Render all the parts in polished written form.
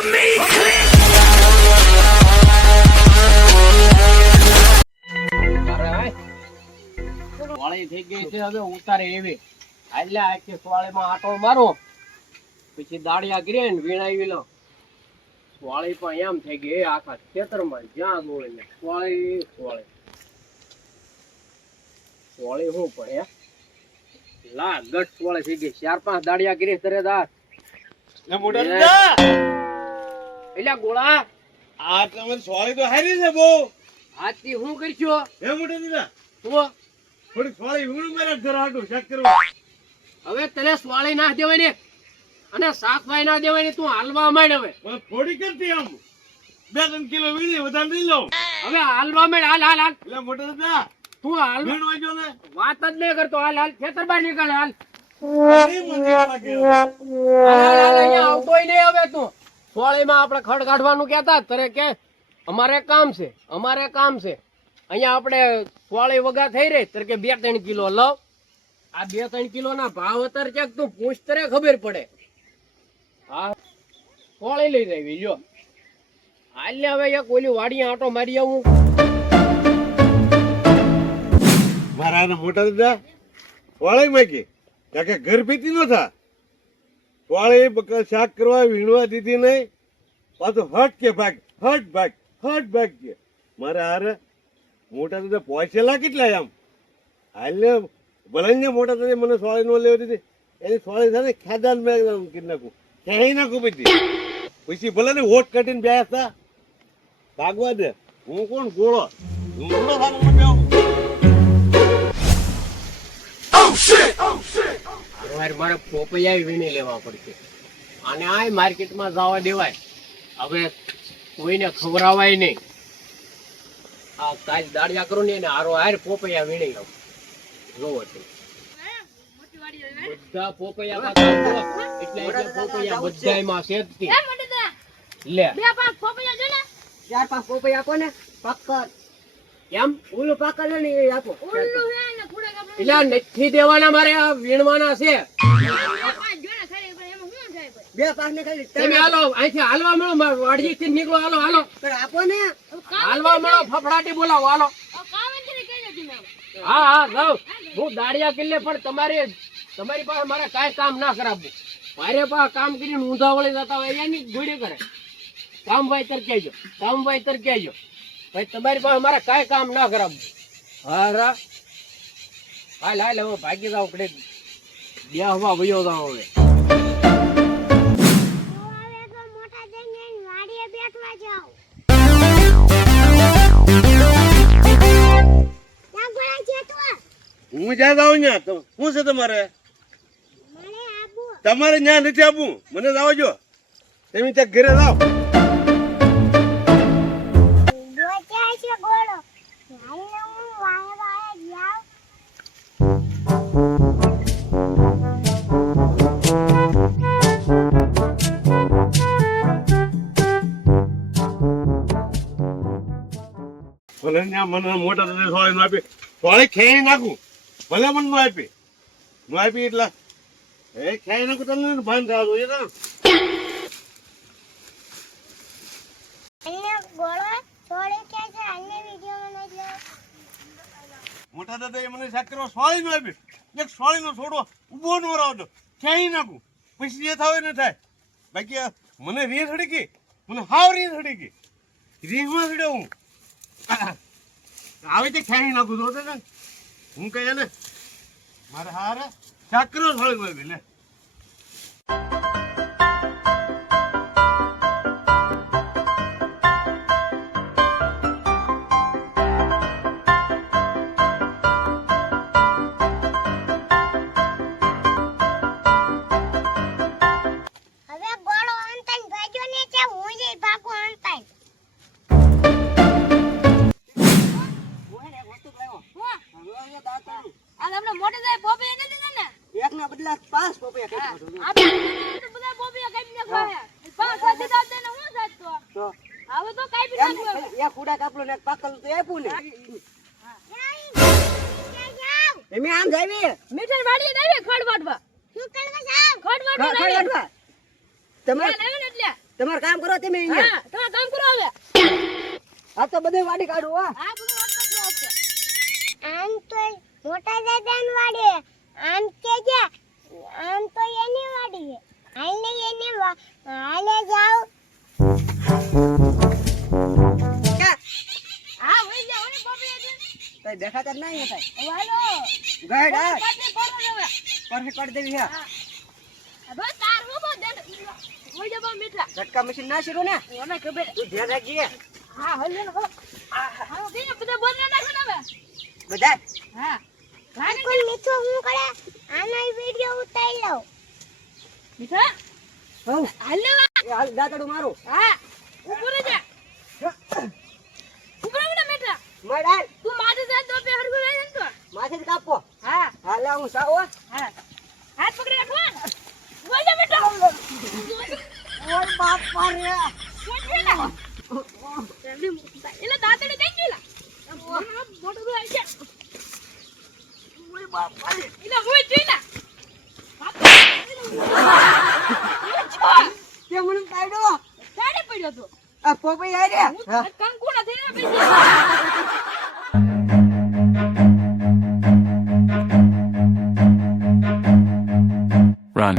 વાળી થઈ ગઈ છે હવે ઉતારે એવી આટલા આખી વાળીમાં આટો મારો પછી દાળિયા કરી ને વીણાવી લો વાળી પણ એમ થઈ ગઈ આખા ખેતરમાં જ્યાં દોડી ને વાળી હું પણ લા ગટ વાળી થઈ ગઈ 4-5 દાળિયા કરી તરે દાર એટલે ગોળા આ તમે સોળી તો હારી છે બહુ આજથી હું કરશો હે મોટા દીદા તું થોડી સોળી વીણું મારે ધરાડું ચેક કરવા હવે તને સ્વાળી ના દેવાય ને અને સાફવાઈ ના દેવાય ને તું હાલવા માંડ હવે થોડી કરતી આમ 2-3 કિલો વીણી વધારે નહીં લઉં હવે હાલવા માંડ હાલ એટલે મોટા દીદા તું હાલ વીણવા જો ને વાત જ નહીં કરતો હાલ ખેતર બહાર નીકળ હાલ અહીંયા અહીંયા આવતોય નહીં હવે તું સોળીમાં આપણે ખડ કાઢવાનું કહેતા તરે કે અમારે કામ છે અહીંયા આપણે સોળી વગા થઈ રહી તરે કે 2-3 કિલો લવ આ 2-3 કિલો ના ભાવ અત્યારે ક્યાંક તું પૂછ તરે ખબર પડે હા સોળી લઈ રહી જો હાલ ને હવે એક ઓલી વાડી આટો મારી આવું મારા મોટા દાદા વાળી માગી કે ઘર પીતી નો થા વાળી શાક કરવા વીણવા દીધી નહીં પાછું હટ ભાગ કે મારે હારે મોટા દાદા પહોંચેલા કેટલા આમ હાલ ને ભલે ને મોટા દાદા મને સોળી નો લેવા દીધી એની સોળી સાથે ખાધા મેં કીધી નાખું ક્યાંય નાખું પછી ભલે ને હોટ કાઢીને બે હતા ભાગવા દે હું કોણ ગોળો મારે પોપૈયા વીણી લેવા પડશે અને આ માર્કેટમાં જવા દેવાય હવે કોઈને ખવડાવાય નહીં આ કાલ દાળિયા કરું ને હારો હાર પોપૈયા વીણી આવું જોવો તો બધા પોપૈયા એટલે પોપૈયા બધાયમાં શેતતી લે 2-5 પોપૈયા છે ને 4-5 પોપૈયા કોને પક્કર એમ ઓલું પાકર ને એ આપો ઉલ્લુ હે ને થોડા કાપડ એટલે નથી દેવાના મારે આ વીણવાના છે 5 જોડા ખાલી પણ એમાં શું થાય ભાઈ 2-5 ને ખાલી તમે હાલો અહીંથી હાલવા મળો વાડી થી નીકળો હાલો પણ આપો ને હાલવા મળો ફફડાટી બોલાવો હાલો કામ નથી કરી દીધું હા જાવ હું દાડિયા કિલ્લે પણ તમારી પાસે મારે કાંઈ કામ ના કરાવવું મારે પાસે કામ કરીને ઊંધા વળી જતા હોય એની ગોળી કરે કામ ભાઈ તરકેજો ભાઈ તમારી પાસે મારે કાંઈ કામ ના કરાવવું હા હાલ હવે ભાગી જાવ પડે બે હવા વયો જાવ હવે હવે તો મોટા જઈને વાડીએ બેઠવા જાવ ત્યાં ગોળા છે તો હું જ્યાં જાઉં ત્યાં શું છે તમારે મને આબુ તમારે ત્યાં નથી આપવું મને જાવ જો તમે ત્યાં ઘરે જાઓ દોચ્યા છે ગોળો હાલને હું વાય જાવ ભલે ત્યાં મને મોટા દાદા સોળી નો આપી સોળી ખેઈ નાખું ભલે મને નો આપી એટલે એ ખેઈ નાખું તમને ભાન થવા જોઈએ ને અન્ય ગોળો છોડી કે છે અન્ય વિડિયોમાં ન જાવ મોટા દાદા એ મને શાક કરવા સોળી નો આપી એક સોળી નો છોડો ઉભો નો રાવતો ખેઈ નાખું પછી જે થાય ને થાય બાકી મને રી થડી ગઈ મને હાવ રી થડી ગઈ રીમાં થડ્યો હું આવી તે ખેઈ નાખું તો ને હું કહે ને મારે હારે શાક કરવા સોળી નો આપી લે હવે ગોળો અંતન ભાગ્યો ને છે હું જઈ ભાગો અંતન આ તમને મોટે જાય પોપૈયા નથી દીધા ને એકના બદલા 5 પોપૈયા ખાઈ દો આપણે તો બધા પોપૈયા કાપી નાખવા પાંચ દીધા દેને હું જાત તો હવે તો કાપી નાખવા એક ઉડા કાપલો ને એક પાકલ તો આપ્યું ને એમે આમ જાવી મીઠાઈ વાડી દેવે ખડ વાટવા શું કરવા જાવ ખડ વાટવા ખડવા તમારે લેવે ને એટલે તમારે કામ કરો તમે અહીંયા હા તમે કામ કરો હવે આ તો બધે વાડી કાઢું હો હા બધું વાત નથી આવશે આમ તો મોટા દાદાની વાડી આમ કે જે આમ તો એની વાડી છે હાલે એની હાલે જાઓ હા હોય જા ઓને બોબી આજે કઈ દેખાતા જ નહીં થાય હાલો ગાડ આ પાછે કરો હવે પરફેક્ટ કરી દેવી હા હવે તાર હું બહુ દેન હોય જા બહુ મીઠા ઝટકા મશીન ના શીરો ને ઓને ખબર તું ધ્યાન રાખજે હા હલ્લે ને હા બીને બધા બોલને નાખો ને હવે બધા હા રાણી કોઈ મીઠું હું કરે આનો વિડિયો ઉતારી લઉં મીઠા હા હાલે એ હાલ દાતડું મારું હા ઉપર જા ઉપર ને મીઠા મડાલ તું માથે જા તો પે હરગુ લઈ જન તો માથે જ કાપો હા હાલે હું સાવ હા હાથ પકડી રાખો બોલ જા મીઠા ઓય બાપા રે એટલે દાંતડે દઈ ગયેલા મોટો તો આવી ગયા ઓય બાપા રે એટલે હું જોઈલા તે મને કાઢો સાડે પડ્યો તો આ પોપઈ આ રે હા કંકુડા થઈને બેસી Run.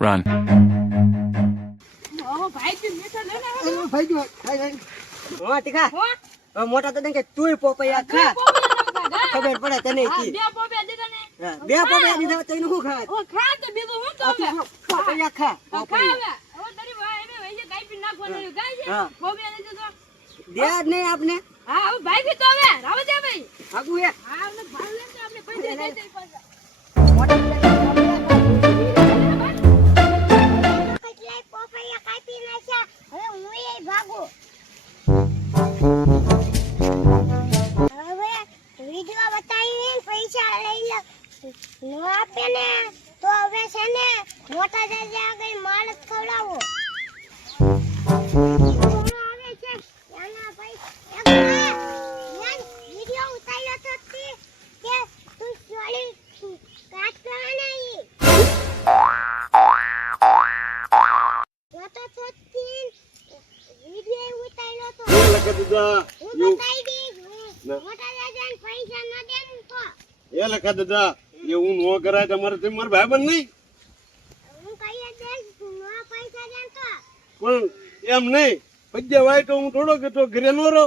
Run. ઓ ભાઈ તું મીઠા લઈને આવે એ ભાઈ જો ભાઈ હા ટીકા હો હવે મોટા તો કે તુંય પોપૈયા ખા ખબર પડે તને કી બે પોપે દીધા ને હા, બે પોપૈયા દીધા તો એનું શું ખાત ઓ ખા તો બીજું હું તો હવે પોપૈયા ખા ખા પોપૈયા હવે હવે તારી ભાઈ એને વઈ ગાઈ પી નાખવાનું ગાય છે હા. પોપે દીધું તો દે જ નહીં આપને હા હવે ભાઈ ભી તો હવે રાવ દે ભાઈ આગુ હે હા આપણે ભાવ લે તો આપણે પૈસા દઈ દઈ પાછા કેટલાય પોપૈયા કાપી નાખ્યા હવે હું એ ભાગું હવે વિડિયો બતાવીને પૈસા લઈ લો ન આપે ને તો હવે છે ને મોટા દાદા આગળ માલ જ ખવડાવો આવે છે એના પૈસા વિડિયો ઉતાર્યો તો તે કે તું સોળી કાટ કરવાના ઈ તો તીન વિડિયો ઉતાર્યો તો એ લખા દાદા હું એવું બતાવી દઈશ ના. મોટા દાદાને પૈસા ન દેવું તો એ લખા દાદા એવું ન કરાય તમારે તે મારા ભાઈબંધ નહીં હું કહીએ દઈશ ન પૈસા દેન તો પણ એમ નહીં પજ્યા વાય તો હું થોડો કે તો ઘરે નો રહો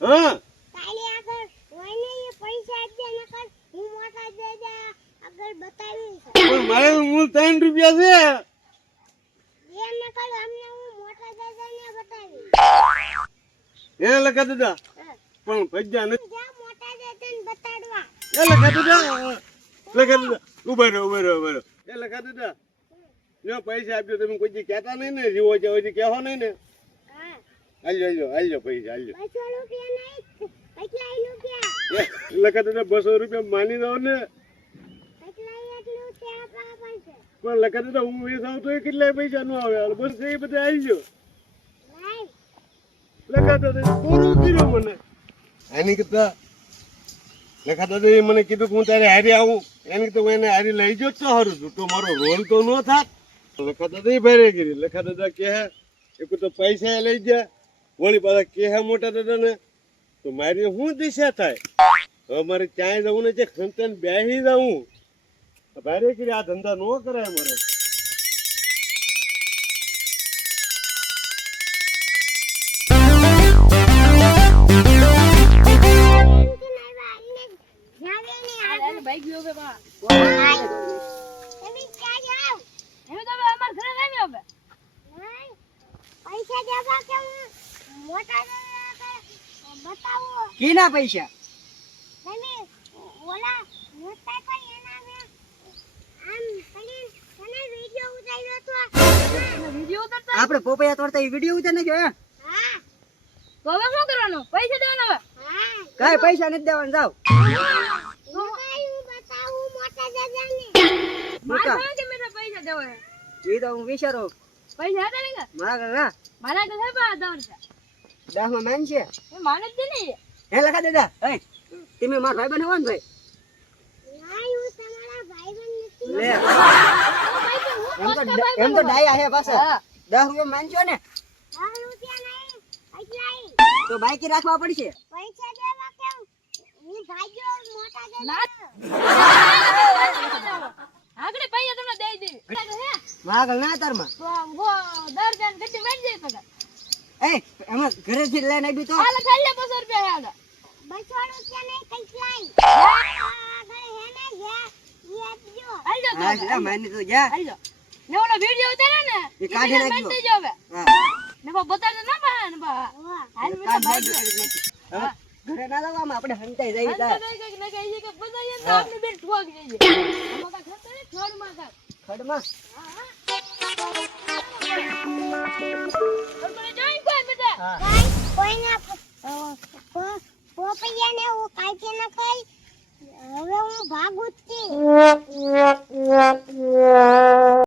હા કાલે આગળ કોઈને એ પૈસા દે નકર હું મોટા દાદા આગળ બતાવીશ પણ મારે મૂળ 3 રૂપિયા છે એમ નકર અમને હું મોટા દાદાને બતાવીશ એ લખા દાદા હા. પણ પજ્યા નથી જા મોટા દાદાને બતાડવા એ લખા દાદા ઉભા રહો એ લખા દાદા જો પૈસા આપ્યો તમે કોઈ દી કહેતા નહીં ને જીવો છે હજી કહેવો નહીં ને હા હાલજો પૈસા હાલજો 200 રૂપિયા નહીં કેટલાય રૂપિયા એ લખા દાદા 200 રૂપિયા માની દો ને કેટલાય એટલું તે આપવા પડશે પણ લખા દાદા હું વેસ આવતો હોય કેટલાય પૈસા નો આવે હાલ બસ એ બધા હાલજો લાઈ લખા દાદા પૂરું કર્યું મને એની કરતા લખા દાદા મને કીધું કે હું તારે હારી આવું એની કરતા હું એને હારી લઈ જો તો સારું હતું તો મારો રોલ તો ન થાત લખા દાદા ભારે કરી લખા દાદા કે એક તો પૈસા લઈ ગયા વળી પાછા કે મોટા દાદા ને તો મારી શું દિશા થાય હવે મારે ક્યાંય જવું ને જે ખંતન બેસી જવું ભારે કરી આ ધંધા ન કરાય મારે ભાઈ ગયો હવે બા તમે ક્યાં જાવ હવે તો હવે અમાર ઘરે આવ્યો હવે નહીં પૈસા દેવા કે હું મોટા દાદા બતાવો કીના પૈસા તમે ઓલા મોટા કોઈ એના મે આમ કરી તને વિડિયો ઉતાર્યો તો વિડિયો ઉતારતા આપણે પોપૈયા તોડતા એ વિડિયો ઉતાર નાખ્યો હે હા તો હવે શું કરવાનું પૈસા દેવાના હવે હા કાઈ પૈસા નથી દેવાના જાવ હું બતાવું મોટા દાદાને મારે મોટા કોણ કે મેરા પૈસા દેવા હે એ તો હું વિચારો પૈસા હતા ને મારા ઘરના મારા તો સાહેબ આ દોર છે 10 માં મેન છે એ માને જ નહીં હે લખા દાદા એ તમે મારા ભાઈ બનવો ને ભાઈ નહીં હું તમારા ભાઈ લે હું એમ તો પક્કા ભાઈ એમ તો ડાયા હે પાછા 10 રૂપિયા માંગજો ને 10 રૂપિયા નહીં એટલા તો બાઈકી રાખવા પડશે પૈસા દેવા કેમ હું ભાગ્યો મોટા ના. દાદા આગળ પૈસા તમને દઈ દેવી હે માગલ ના તારમાં તો દર્જન ગड्डी મેળ દે પગા એ એમાં ઘરેથી લઈને આવી તો હાલ ખાલી 200 રૂપિયા હેડા 200 રૂપિયા નહીં કેટલાય આગળ હે ને જે એ આપજો હાલ જો હા લે માની તો જા હાલ જો ને ઓલો વિડિયો ઉતારે ને એ કાઢી મેળ નાખજો. દેજો હવે હા ને બતાડે ના બહાર ને બહાર વાહ હાલ કાઢ ભાઈ નાખજો. હવે ઘરે ના લાવવામાં આપણે હંતાઈ જઈ અંતર તા કઈક ને કઈ કે બધાય તો આપની બેન ઠોક જઈએ આમાં કા થતો ને છોડ માં કા ખડમાં મને જોઈ કોઈ બેટા હા કાઈ કોઈના પોપૈયા ને હું કાઈ ન કઈ હવે હું ભાગું જ છી